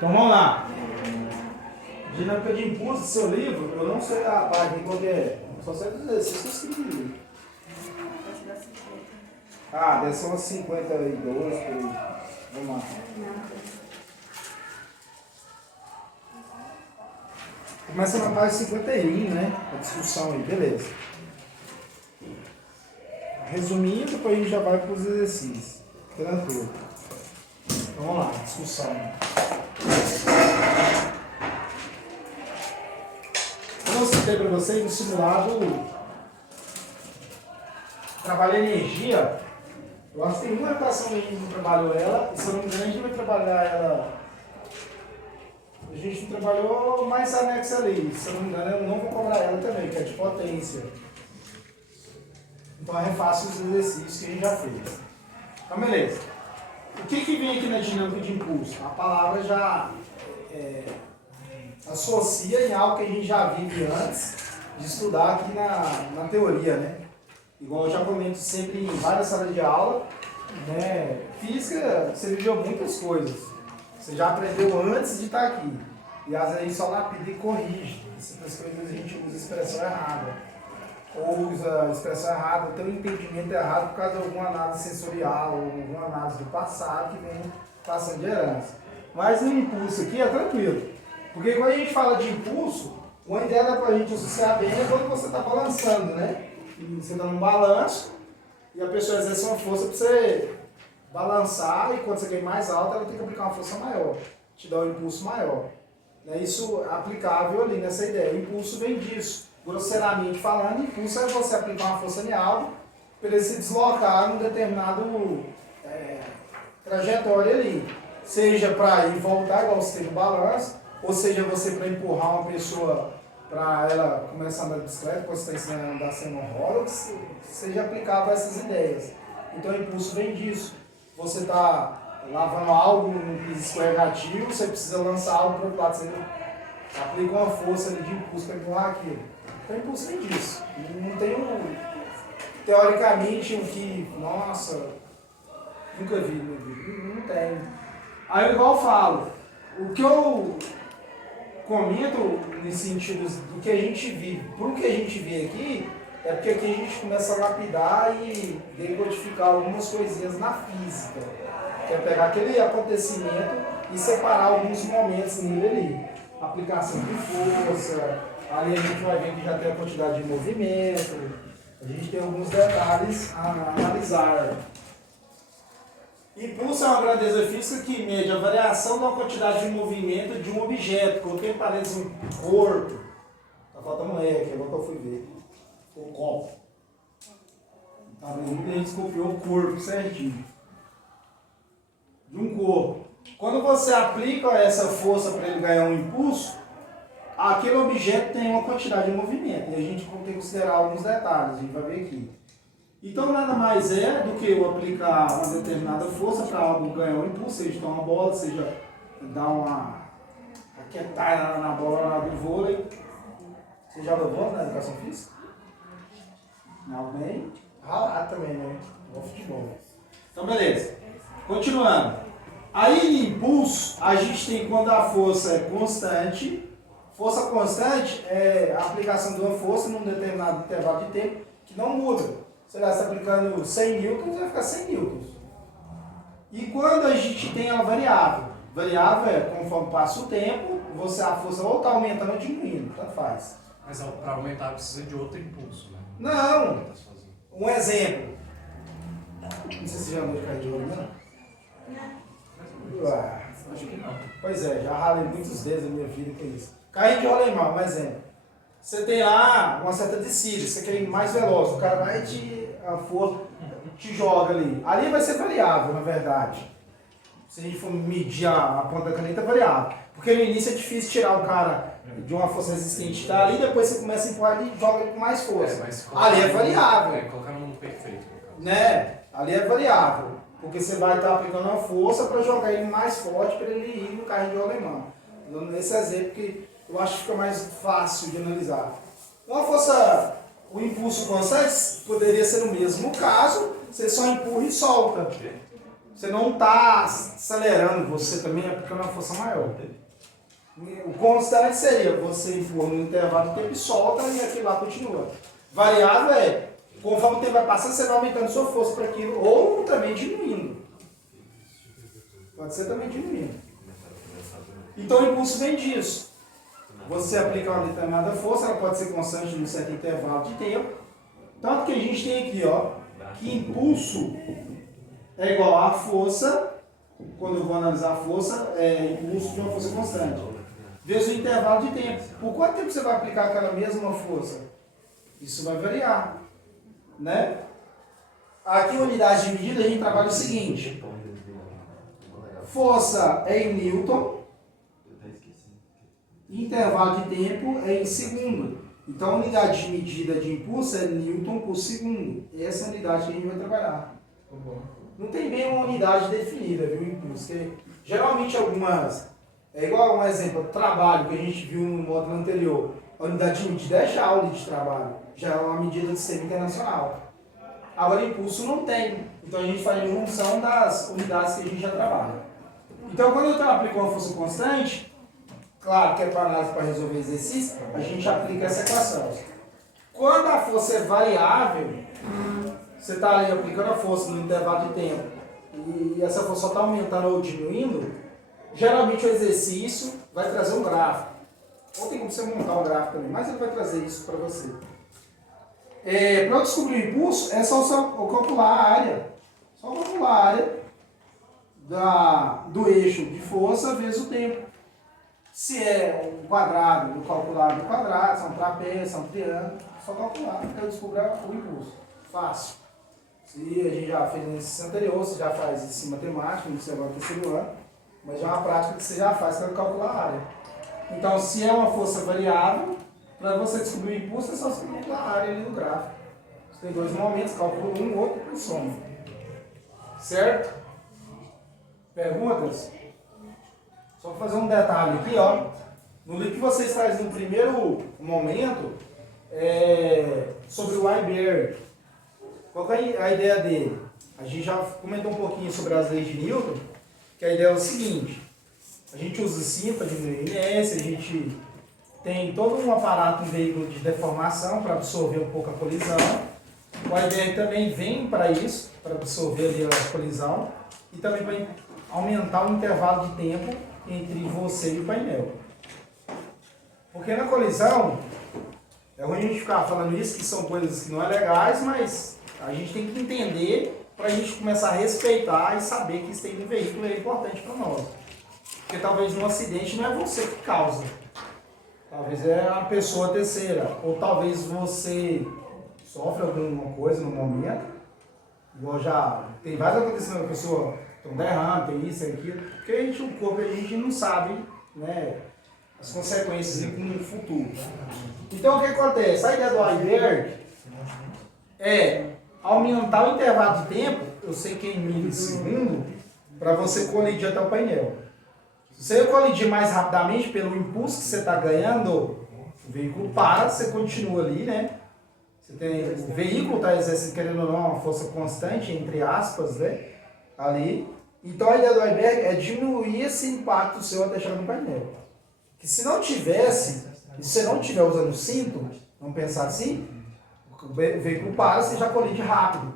Então vamos lá. Dinâmica de impulso do seu livro, eu não sei a página qual que é. Só sei dos exercícios que eu escrevi. Ah, deve ser umas 52 por aí. Vamos lá. Começa na página 51, né? A discussão aí, beleza. Resumindo, depois a gente já vai para os exercícios. Tranquilo. Então vamos lá, discussão. Como eu citei para vocês, no simulado trabalha energia. Eu acho que tem uma equação que a gente não trabalhou ela, e se eu não me engano a gente vai trabalhar ela. A gente não trabalhou mais anexa ali, se eu não me engano eu não vou cobrar ela também, que é de potência. Então é fácil os exercícios que a gente já fez. Então beleza. O que vem aqui na dinâmica de impulso? A palavra já associa em algo que a gente já vive antes de estudar aqui na teoria, né? Igual eu já comento sempre em várias salas de aula, né? Física, você viveu muitas coisas. Você já aprendeu antes de estar aqui. E às vezes só lapida e corrige. Essas coisas a gente usa expressão errada. Ou usa a expressão errada, tem um entendimento errado por causa de alguma análise sensorial, ou alguma análise do passado que vem passando de herança. Mas no impulso aqui é tranquilo. Porque quando a gente fala de impulso, uma ideia dá pra gente associar bem é quando você está balançando, né? E você dá um balanço e a pessoa exerce uma força para você balançar, e quando você quer ir mais alto, ela tem que aplicar uma força maior, te dá um impulso maior. Isso é aplicável ali nessa ideia. O impulso vem disso. Grosseiramente falando, impulso é você aplicar uma força em algo para ele se deslocar num determinado trajetória ali. Seja para ir voltar, igual você tem no balanço, ou seja você para empurrar uma pessoa para ela começar a andar de bicicleta, quando você está ensinando a andar sem uma roda, seja aplicável a essas ideias. Então o impulso vem disso. Você está lavando algo no piso escorregativo, você precisa lançar algo para o outro lado, você aplica uma força ali de impulso para empurrar aquilo. Então o impulso vem disso. Não tem teoricamente o que, nossa, nunca vi na minha vida. Não tem. Aí eu igual falo, o que eu comento nesse sentido do que a gente vive, pro que a gente vê aqui, é porque aqui a gente começa a lapidar e decodificar algumas coisinhas na física. Que é pegar aquele acontecimento e separar alguns momentos nele ali. Aplicação de força, ali a gente vai ver que já tem a quantidade de movimento, a gente tem alguns detalhes a analisar. Impulso é uma grandeza física que mede a variação da quantidade de movimento de um objeto. Coloquei parênteses um corpo. Tá faltando um aqui, agora que eu fui ver. O copo. Tá vendo? A gente descobriu o corpo certinho. De um corpo. Quando você aplica essa força para ele ganhar um impulso, aquele objeto tem uma quantidade de movimento. E a gente tem que considerar alguns detalhes, a gente vai ver aqui. Então nada mais é do que eu aplicar uma determinada força para algo ganhar um impulso, seja tomar uma bola, seja dar uma raquetada na bola do vôlei. Você joga vôlei na educação física? Não, bem ralado também, né? Igual futebol. Então beleza. Continuando. Aí em impulso, a gente tem quando a força é constante. Força constante é a aplicação de uma força num determinado intervalo de tempo que não muda. Sei lá, você está aplicando 100 newtons, vai ficar 100 newtons. E quando a gente tem a variável? Variável é conforme passa o tempo, a força ou está aumentando ou diminuindo, tanto faz. Mas para aumentar precisa de outro impulso, né? Não! Um exemplo. Não sei se já andou de carro de olho, não? Acho que não. Pois é, já ralei muitos dedos na minha vida com isso. Carrinho de rolemão, um exemplo. Você tem lá uma certa descida, você quer ir mais veloz, o cara vai te joga ali. Ali vai ser variável, na verdade. Se a gente for medir a ponta da caneta, é variável. Porque no início é difícil tirar o cara de uma força resistente que está ali, depois você começa a empurrar ele e joga ele com mais força. Ali é variável. Colocar no mundo perfeito. Né? Ali é variável. Porque você vai estar aplicando uma força para jogar ele mais forte para ele ir no carrinho de rolemão. Dando esse exemplo que eu acho que fica mais fácil de analisar. Uma força, o impulso constante poderia ser o mesmo caso, você só empurra e solta. você não está acelerando, você também aplicando uma força maior. O constante seria você impor no intervalo do tempo e solta e aquilo lá continua. Variável é, conforme o tempo vai passando, você vai aumentando sua força para aquilo, ou também diminuindo. Pode ser também diminuindo. Então o impulso vem disso. Você aplica uma determinada força, ela pode ser constante num certo intervalo de tempo. Tanto que a gente tem aqui, ó, que impulso é igual a força, quando eu vou analisar a força, é impulso de uma força constante, vezes o intervalo de tempo. Por quanto tempo você vai aplicar aquela mesma força? Isso vai variar, né? Aqui, unidade de medida, a gente trabalha o seguinte. Força é em Newton, intervalo de tempo é em segundo. Então, a unidade de medida de impulso é Newton por segundo. Essa é a unidade que a gente vai trabalhar. Não tem bem uma unidade definida, viu, impulso? Porque, geralmente, algumas... É igual um exemplo, trabalho, que a gente viu no módulo anterior. A unidade de medida é Joule de trabalho. Já é uma medida do sistema internacional. Agora, impulso não tem. Então, a gente faz em função das unidades que a gente já trabalha. Então, quando eu aplico uma força constante, claro que é para análise para resolver exercício, a gente aplica essa equação. Quando a força é variável, você está ali aplicando a força no intervalo de tempo e essa força só está aumentando ou diminuindo, geralmente o exercício vai trazer um gráfico. Ou tem como você montar um gráfico também, mas ele vai trazer isso para você. Para eu descobrir o impulso, é só eu calcular a área. Só calcular a área do eixo de força vezes o tempo. Se é um quadrado, eu calcular do quadrado, se é um trapézio, se é um triângulo, só calcular para eu descobrir o impulso. Fácil. Se a gente já fez no exercício anterior, você já faz isso em matemática, no seu terceiro ano, mas já é uma prática que você já faz para calcular a área. Então, se é uma força variável, para você descobrir o impulso, é só você calcular a área ali no gráfico. Você tem dois momentos, calcula um, o outro e soma. Certo? Perguntas? Só fazer um detalhe aqui, ó. No livro que vocês trazem no primeiro momento, sobre o Iberg. Qual é a ideia dele? A gente já comentou um pouquinho sobre as leis de Newton, que a ideia é o seguinte: a gente usa sim para diminuir inércia, a gente tem todo um aparato, um veículo de deformação para absorver um pouco a colisão. O Iberg também vem para isso, para absorver ali a colisão, e também para aumentar o intervalo de tempo entre você e o painel. Porque na colisão, é ruim a gente ficar falando isso, que são coisas que não é legais, mas a gente tem que entender para a gente começar a respeitar e saber que isso tem no veículo é importante para nós. Porque talvez no acidente não é você que causa. Talvez é a pessoa terceira. Ou talvez você sofre alguma coisa no momento. Igual já tem vários acontecimentos, a pessoa tem um derrame, tem isso, tem aquilo. Porque o corpo a gente não sabe, né, as consequências no futuro. Então o que acontece? A ideia do Iberg é aumentar o intervalo de tempo, eu sei que é em milissegundo, para você colidir até o painel. Se você colidir mais rapidamente pelo impulso que você está ganhando, o veículo para, você continua ali, né? Você tem, o veículo está exercendo, querendo ou não, uma força constante, entre aspas, né? Ali. Então a ideia do Iberg é diminuir esse impacto seu até chegar no painel. Que se não tivesse, e se você não estiver usando o cinto, vamos pensar assim, o veículo para, você já colide rápido.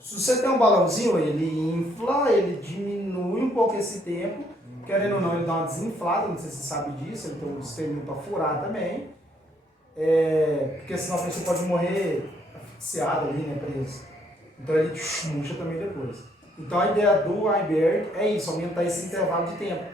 Se você tem um balãozinho, ele infla, ele diminui um pouco esse tempo, querendo ou não, ele dá uma desinflada, não sei se você sabe disso, ele tem um sistema para furar também, porque senão a pessoa pode morrer asfixiada ali, né, preso. Então ele murcha também depois. Então a ideia do Iberg é isso, aumentar esse intervalo de tempo.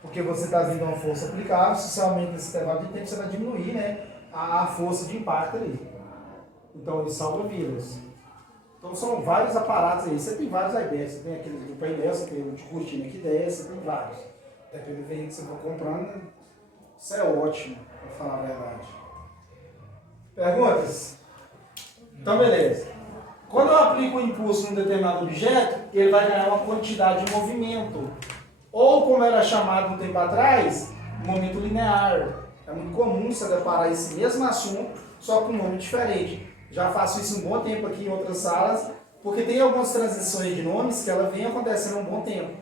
Porque você está vindo uma força aplicável, se você aumenta esse intervalo de tempo, você vai diminuir, né, a força de impacto ali. Então ele salva vidas. Então são vários aparatos aí. Você tem vários Ibergs, você tem aquele do painel, você tem o de cortina que desce, você tem vários. Depende do veículo que você for comprando, isso é ótimo, para falar a verdade. Perguntas? Então beleza. Quando eu aplico o impulso num determinado objeto, ele vai ganhar uma quantidade de movimento. Ou, como era chamado um tempo atrás, momento linear. É muito comum você deparar esse mesmo assunto, só com um nome diferente. Já faço isso um bom tempo aqui em outras salas, Porque tem algumas transições de nomes que ela vem acontecendo há um bom tempo.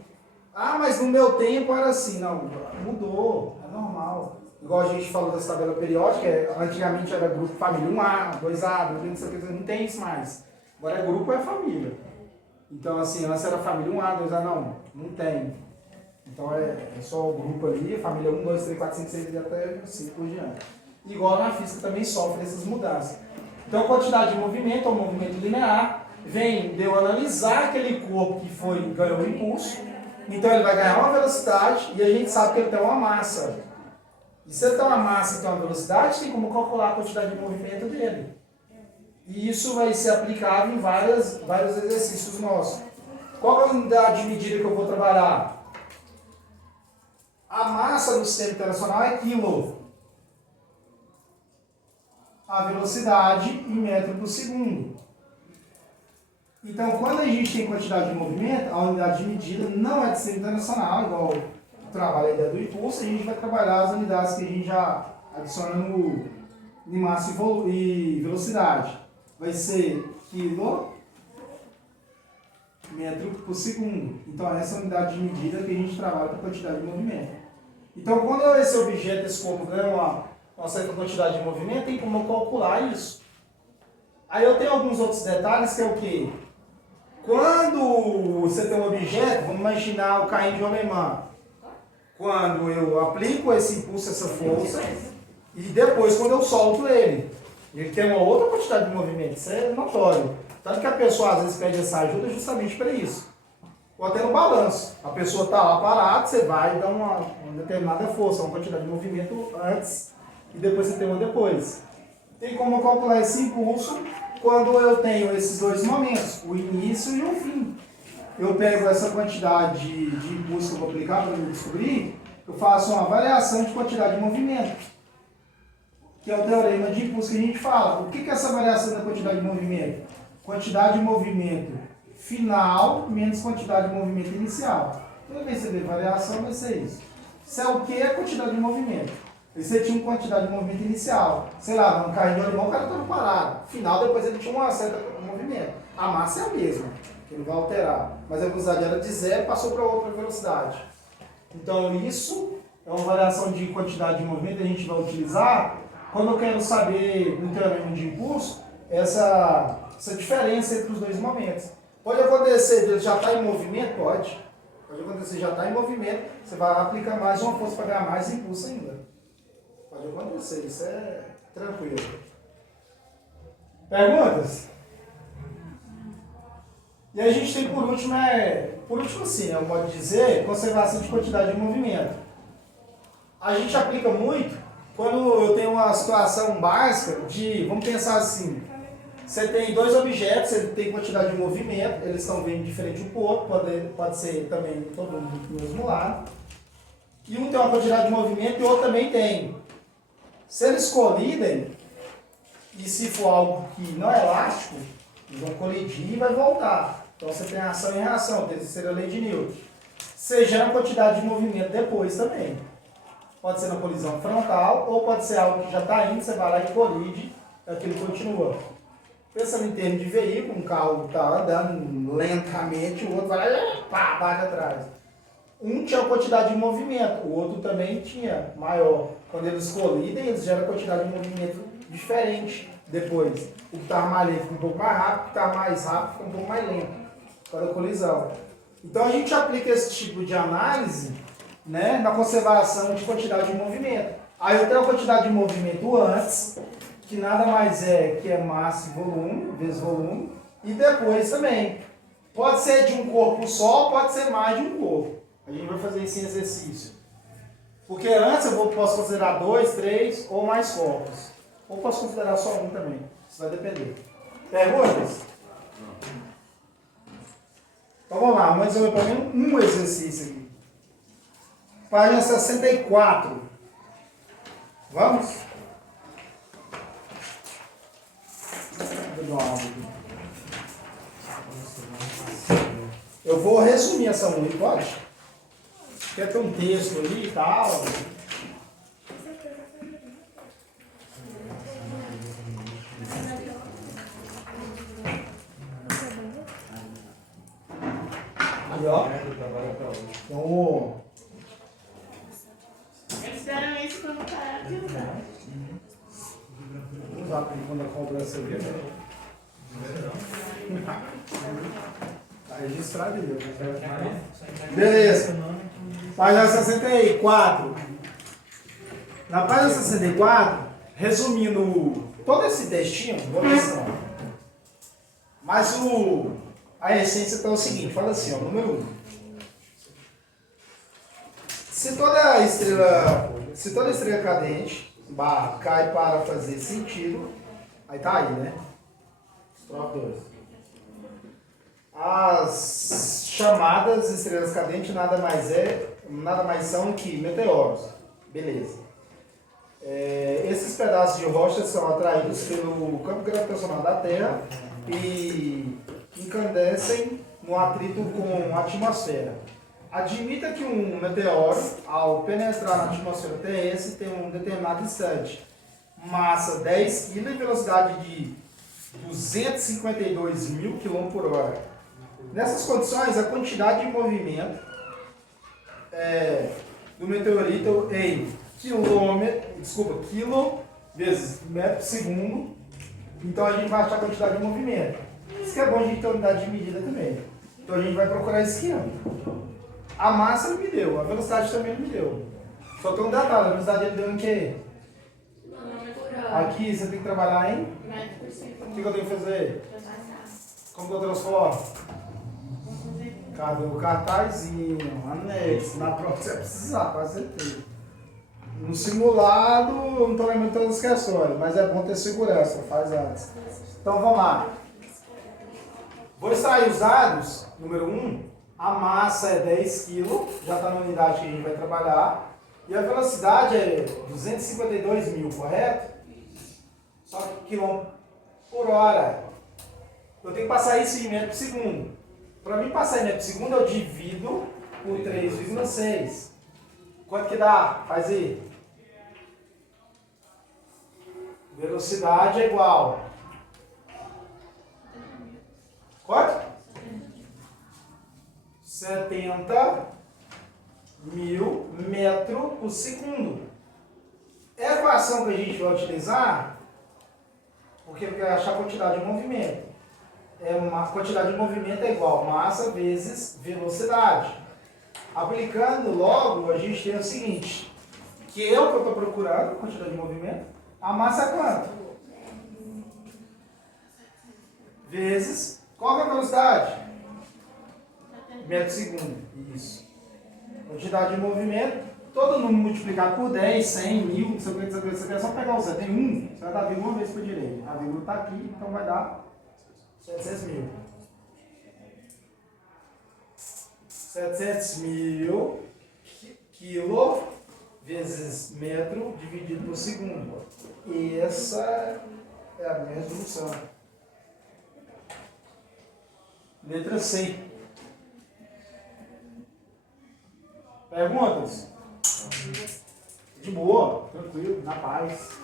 Ah, mas no meu tempo era assim. Não, mudou, é normal. Igual a gente falou das tabelas periódicas, antigamente era grupo família 1A, 2A, não tem isso mais. Agora é grupo, é família. Então assim, antes era família 1A, 2A, não tem. Então é só o grupo ali, família 1, 2, 3, 4, 5, 6 e até 5 por diante. Igual na física também sofre essas mudanças. Então quantidade de movimento, ou movimento linear, vem de eu analisar aquele corpo que ganhou um impulso. Então ele vai ganhar uma velocidade e a gente sabe que ele tem uma massa. E se ele tem uma massa e tem uma velocidade, tem como calcular a quantidade de movimento dele. E isso vai ser aplicado em vários exercícios nossos. Qual é a unidade de medida que eu vou trabalhar? A massa no sistema internacional é quilo. A velocidade em metro por segundo. Então, quando a gente tem quantidade de movimento, a unidade de medida não é de sistema internacional, igual trabalha a ideia do impulso, a gente vai trabalhar as unidades que a gente já adiciona no massa e velocidade. Vai ser quilo metro por segundo. Então, essa é a unidade de medida que a gente trabalha para a quantidade de movimento. Então, quando esse objeto, esse corpo, ganha uma certa quantidade de movimento, tem como eu calcular isso. Aí eu tenho alguns outros detalhes que é o quê? Quando você tem um objeto, vamos imaginar o carrinho de alemã. Quando eu aplico esse impulso, essa força, e depois quando eu solto ele. Ele tem uma outra quantidade de movimento, isso é notório. Tanto que a pessoa às vezes pede essa ajuda justamente para isso. Ou até no balanço. A pessoa está lá parada, você vai dar uma determinada força, uma quantidade de movimento antes e depois você tem uma depois. Tem como calcular esse impulso quando eu tenho esses dois momentos, o início e o fim. Eu pego essa quantidade de impulso que eu vou aplicar para eu descobrir, eu faço uma variação de quantidade de movimento, que é o teorema de impulso que a gente fala. O que é essa variação da quantidade de movimento? Quantidade de movimento final menos quantidade de movimento inicial. Toda vez que você vê variação, vai ser isso. Isso é o que? A quantidade de movimento. Você tinha uma quantidade de movimento inicial. Sei lá, no carrinho de alemão o cara estava parado. Final, depois ele tinha uma certa movimento. A massa é a mesma, que não vai alterar. Mas a velocidade era de zero, passou para outra velocidade. Então isso é uma variação de quantidade de movimento que a gente vai utilizar quando eu quero saber, no teorema de impulso, essa diferença entre os dois momentos. Pode acontecer de ele já estar em movimento? Pode. Pode acontecer já está em movimento, você vai aplicar mais uma força para ganhar mais impulso ainda. Pode acontecer, isso é tranquilo. Perguntas? E a gente tem por último assim, é o modo de dizer, conservação de quantidade de movimento. A gente aplica muito quando eu tenho uma situação básica de, vamos pensar assim, você tem dois objetos, ele tem quantidade de movimento, eles estão vindo diferente um do outro, pode ser também todo mundo do mesmo lado. E um tem uma quantidade de movimento e o outro também tem. Se eles colidem, e se for algo que não é elástico, eles vão colidir e vai voltar. Então você tem ação e reação, terceira lei de Newton. Você gera uma quantidade de movimento depois também. Pode ser na colisão frontal, ou pode ser algo que já está indo, você vai lá e colide, aquilo continua. Pensando em termos de veículo, um carro está andando lentamente, o outro vai lá e pá, bate atrás. Um tinha uma quantidade de movimento, o outro também tinha maior. Quando eles colidem, eles geram quantidade de movimento diferente depois. O que estava mais lento fica um pouco mais rápido, o que estava mais rápido fica um pouco mais lento para a colisão. Então a gente aplica esse tipo de análise, né, na conservação de quantidade de movimento. Aí eu tenho a quantidade de movimento antes, que nada mais é que é massa e volume, vezes volume, e depois também. Pode ser de um corpo só, pode ser mais de um corpo. A gente vai fazer esse exercício. Porque antes eu posso considerar 2, 3 ou mais corpos. Ou posso considerar só um também. Isso vai depender. Perguntas? Então vamos lá, vamos resolver pelo menos um exercício aqui. Página 64. Vamos? Eu vou resumir essa unha, pode? Quer ter um texto ali e tal. Então, Eles deram isso quando pararam de usar. vamos usar quando eu compro essa aqui, né? Tá registrado aí. Beleza. Página 64. Na página 64, resumindo todo esse textinho, vou ver se não. Mas a essência está o seguinte, fala assim, ó, número 1. Se toda estrela cadente cai para fazer sentido, aí tá aí, né? Estrofe 2. As chamadas estrelas cadentes nada mais são que meteoros. Beleza. Esses pedaços de rocha são atraídos pelo campo gravitacional da Terra e incandescem no atrito com a atmosfera. Admita que um meteoro, ao penetrar na atmosfera terrestre, tem um determinado instante, massa 10 kg e velocidade de 252 mil km por hora. Nessas condições, a quantidade de movimento do meteorito em quilo vezes metro por segundo. Então a gente vai achar a quantidade de movimento. Isso que é bom a gente ter unidade de medida também. Então a gente vai procurar isso aqui. A massa não me deu, a velocidade também não me deu. Só tem um detalhe, a velocidade ele deu em quê? Aqui você tem que trabalhar em? O que eu tenho que fazer? Como que eu transformo? Cadê o cartazinho? Anexo. Na prova você vai precisar, quase certeza. No simulado, eu não estou lembrando todas as questões, mas é bom ter segurança, faz antes. Então vamos lá. Vou extrair os dados, número 1. A massa é 10 kg, já está na unidade que a gente vai trabalhar. E a velocidade é 252 mil, correto? Só que quilômetro por hora. Eu tenho que passar isso em metro por segundo. Para mim passar em metro por segundo, eu divido por 3,6. Quanto que dá? Faz aí. Velocidade é igual. Quanto? 70 mil metros por segundo. É a equação que a gente vai utilizar, porque vai achar a quantidade de movimento. A quantidade de movimento é igual a massa vezes velocidade. Aplicando logo, a gente tem o seguinte, que é o que eu estou procurando, quantidade de movimento. A massa é quanto? Vezes, qual que é a velocidade? Metro por segundo, isso. Quantidade de movimento, todo número multiplicado por 10, 100, 1000, não sei o que, é só pegar o zero, tem 1, você vai dar vírgula uma vez para a direita. A vírgula está aqui, então vai dar 700 mil. 700 mil quilo vezes metro dividido por segundo. E essa é a minha resolução. Letra C. Perguntas? De boa, tranquilo, na paz.